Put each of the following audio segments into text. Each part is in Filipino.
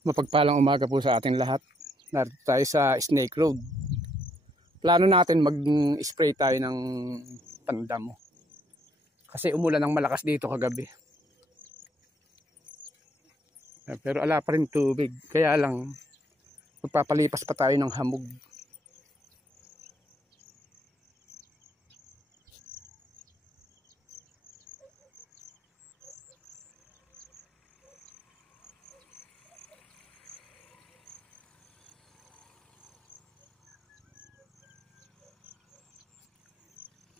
Mapagpalang umaga po sa ating lahat. Narito tayo sa Snake Road. Plano natin mag-spray tayo ng pandamo. Kasi umulan ng malakas dito kagabi. Pero ala pa rin tubig. Kaya lang magpapalipas pa tayo ng hamog.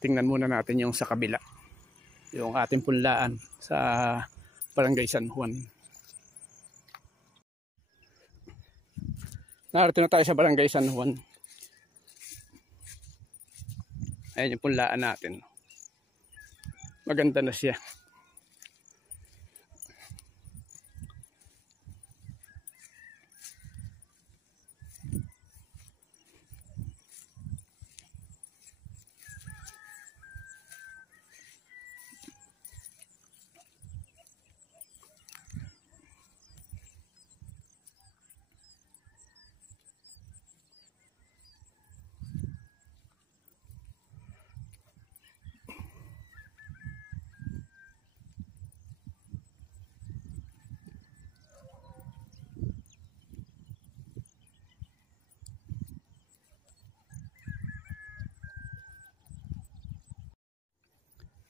Tingnan muna natin yung sa kabila. Yung ating punlaan sa Barangay San Juan. Narito na tayo sa Barangay San Juan. Ayan yung punlaan natin. Maganda na siya.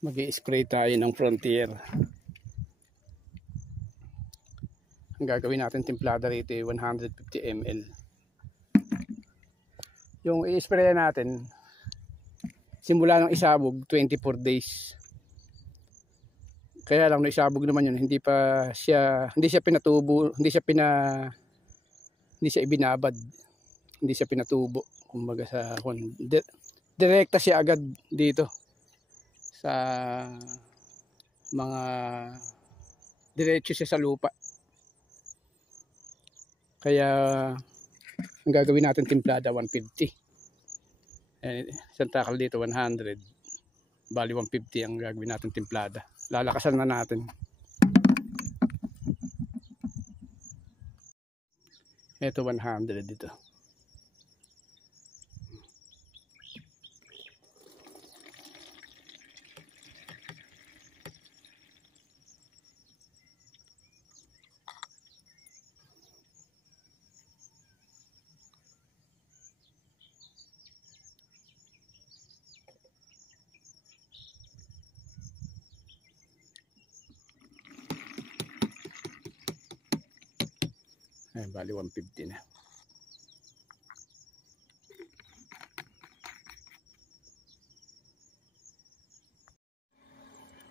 Mag-i-spray tayo ng Frontier. Ang gagawin natin timplada rito ay 150 ml. Yung i-spray natin simula ng isabog 24 days. Kaya lang naisabog naman yun, hindi siya pinatubo, hindi siya ibinabad. Hindi siya pinatubo. Kumbaga sa direkta siya agad dito sa mga diretso siya sa lupa. Kaya ang gagawin natin timplada 150. Isang takal dito 100. Bali 150 ang gagawin natin timplada. Lalakasan na natin. Ito 100 dito. Ay, bali 150 na.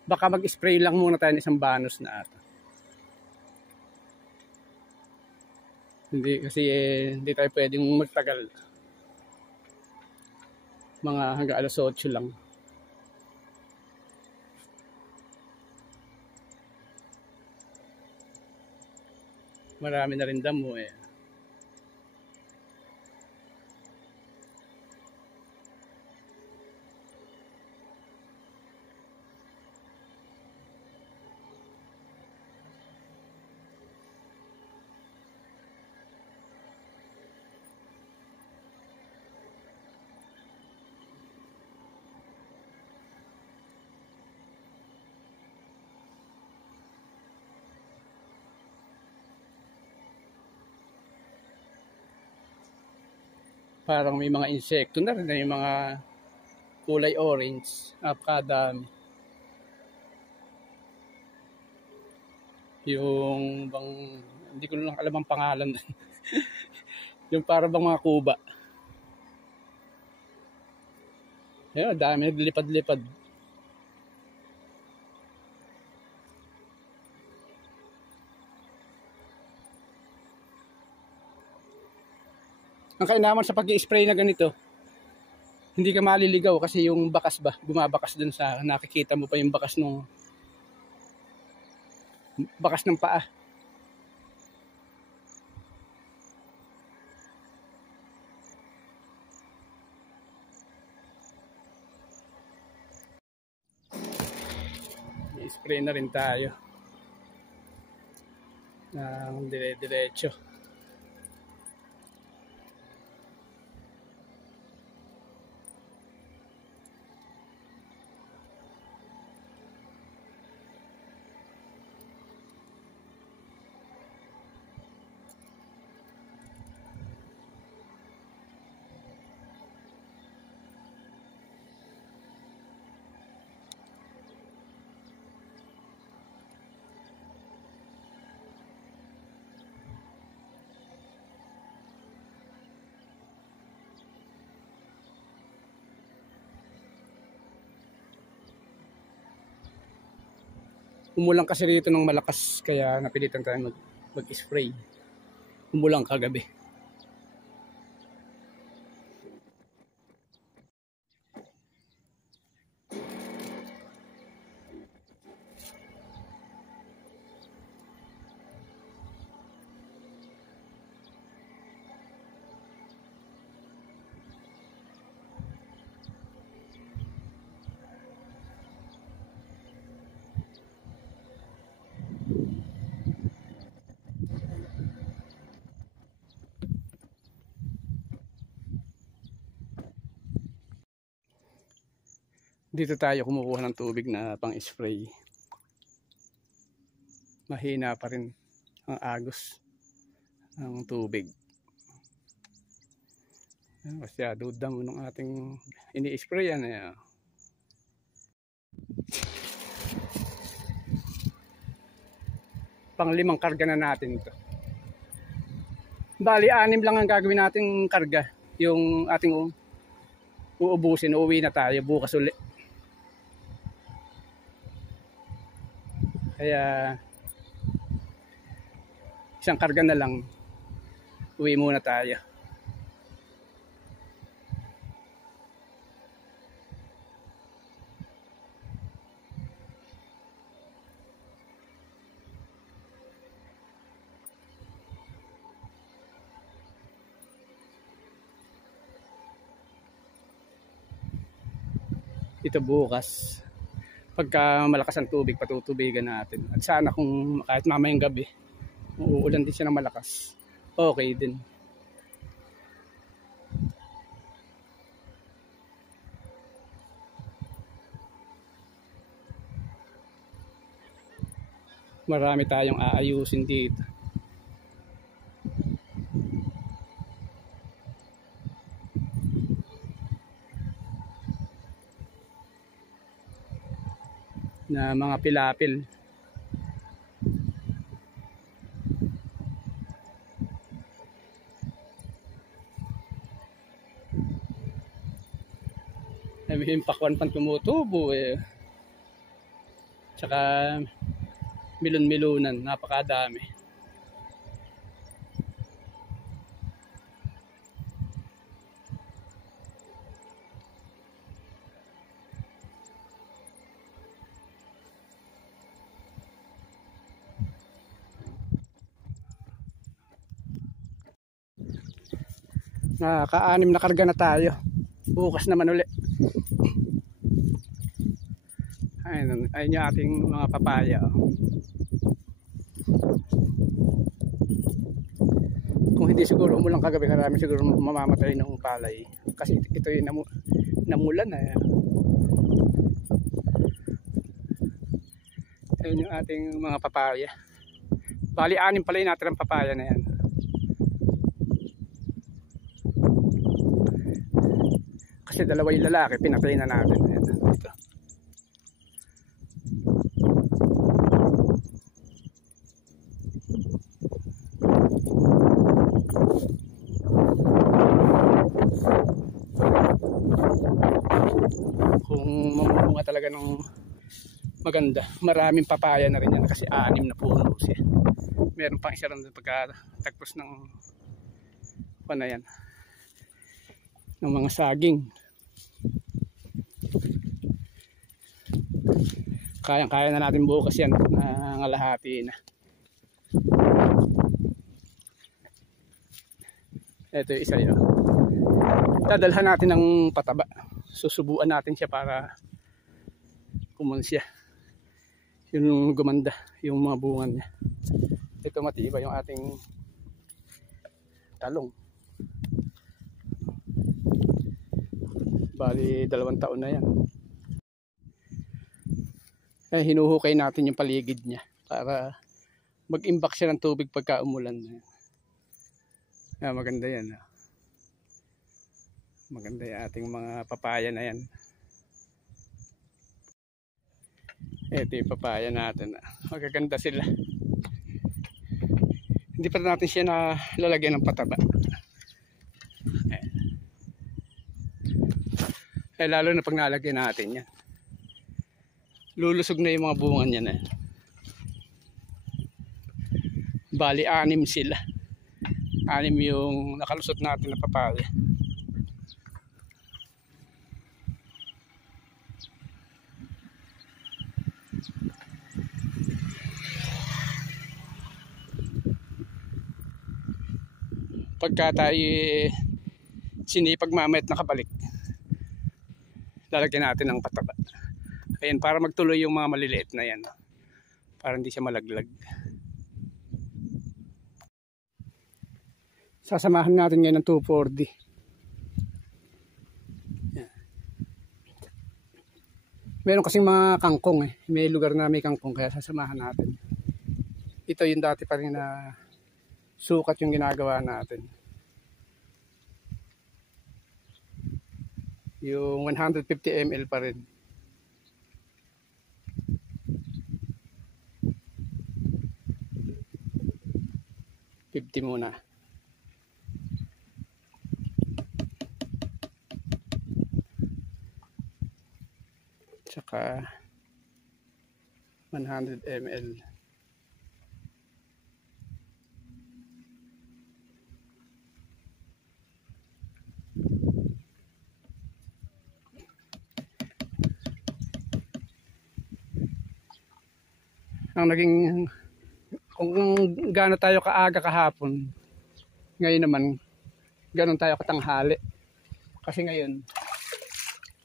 Baka mag-spray lang muna tayo ng isang banos na ata. Hindi kasi hindi tayo pwedeng magtagal. Mga hanggang alas 8 lang. Marami na rin damo eh. Parang may mga insekto na rin, yung mga kulay orange, napakadami. Yung bang, hindi ko lang alam ang pangalan. Yung parang bang mga kuba. Ayun, dami, lipad-lipad. Ang kainaman sa pag-i-spray na ganito, hindi ka maliligaw kasi yung bakas ba, bumabakas dun sa, nakikita mo pa yung bakas ng paa. I-spray na rin tayo. ng dire-diretso. Umulang kasi rito ng malakas kaya napilitan tayo mag-spray. Umulang kagabi. Dito tayo kumukuha ng tubig na pang-spray. Mahina pa rin ang agos ng tubig. Masyado damo ng ating ini-spray yan. Pang-limang karga na natin ito. Bali, 6 lang ang gagawin nating karga. Yung ating uubusin, uuwi na tayo bukas ulit. Kaya isang karga na lang, uwi muna tayo. Ito bukas, pagka malakas ang tubig, patutubigan natin. At sana kung kahit mamayang gabi, uulan din siya ng malakas, okay din. Marami tayong aayusin dito. Na mga pilapil. May pakwan pang tumutubo eh. Tsaka milon-milunan, napakadami. Naka-6 na karga na tayo. Bukas naman ulit. Ayun yung ating mga papaya. Kung hindi siguro umulang kagabi, karami siguro mamamatay ng palay. Kasi ito yung namulan na. Ayun yung ating mga papaya. Bali 6 pala yung natirang papaya na yan. Kasi 2 yung lalaki, pinatay na natin. Ayan, ito. Kung mamumunga talaga ng maganda, maraming papaya na rin yan kasi 6 na puno siya. Meron pang isa rin pagkatagpos ng panayan ng mga saging. Kayang-kaya na natin bukas yan, nangalahati na. Ito yung isa yun. Dadalhan natin ng pataba. Susubuan natin siya para kumon siya. Yung gumanda, yung mga bunga niya. Ito matibay yung ating talong. Bali 2 taon na yan. Eh, hinuhukay natin yung paligid niya para mag-imbak siya ng tubig pagka umulan. Maganda yan. Maganda yung ating mga papaya na yan. Ito yung papaya natin. Magaganda sila. Hindi pa natin siya nalalagyan ng pataba. Lalo na pag nalagyan natin yan, lulusog na yung mga bunga niya na. Bali 6 sila. 6 yung nakalusot natin na papaya. Pagka tayo sinipag mamaya at nakabalik, lalagyan natin ng pataba. Ayan, para magtuloy yung mga maliliit na yan, para hindi siya malaglag. Sasamahan natin ngayon ng 2,4-D. Meron kasing mga kangkong eh. May lugar na may kangkong, kaya sasamahan natin. Ito yung dati pa rin na sukat yung ginagawa natin. Yung 150 ml pa rin. $50 muna. Tsaka 100 ml. Ang naging, kung gaano tayo kaaga kahapon, ngayon naman ganon tayo katanghali. Kasi ngayon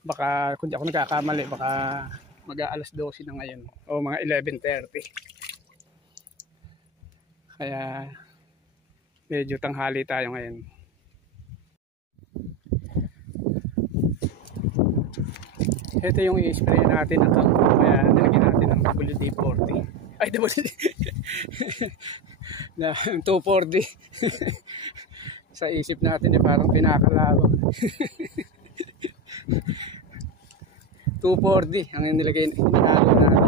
baka, kung di ako nagkakamali, baka mag-aalas 12 na ngayon o mga 11:30. Kaya medyo tanghali tayo ngayon. Ito yung i-spray natin ng kangkong, kaya nilagyan natin ng WD-40. Ay, na 2,4-D. Sa isip natin parang pinakalabang. 2,4-D ang nilagay, hinalo natin.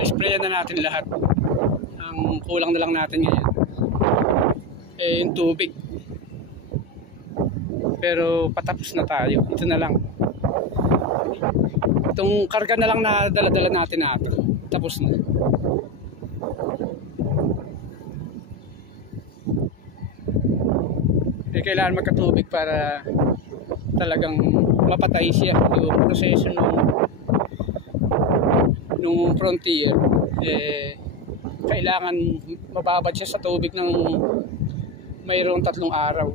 Sprayan na natin lahat. Ang kulang na lang natin ngayon eh yung tubig, pero patapos na tayo. Ito na lang, itong karga na lang na dala-dala natin na ito, tapos na. Eh kailangan magkatubig para talagang mapatay siya. Yung proseso nung frontier, kailangan mababad siya sa tubig ng mayroong 3 araw.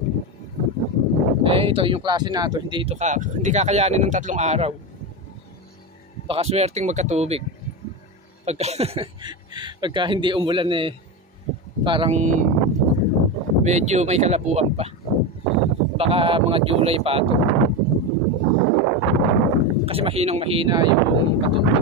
Ito yung klase na ito, hindi kakayanin ng 3 araw. Baka swerteng magkatubig. Pagka hindi umulan parang medyo may kalabuan pa. Baka mga July pa ito. Kasi mahinang-mahina yung katubig.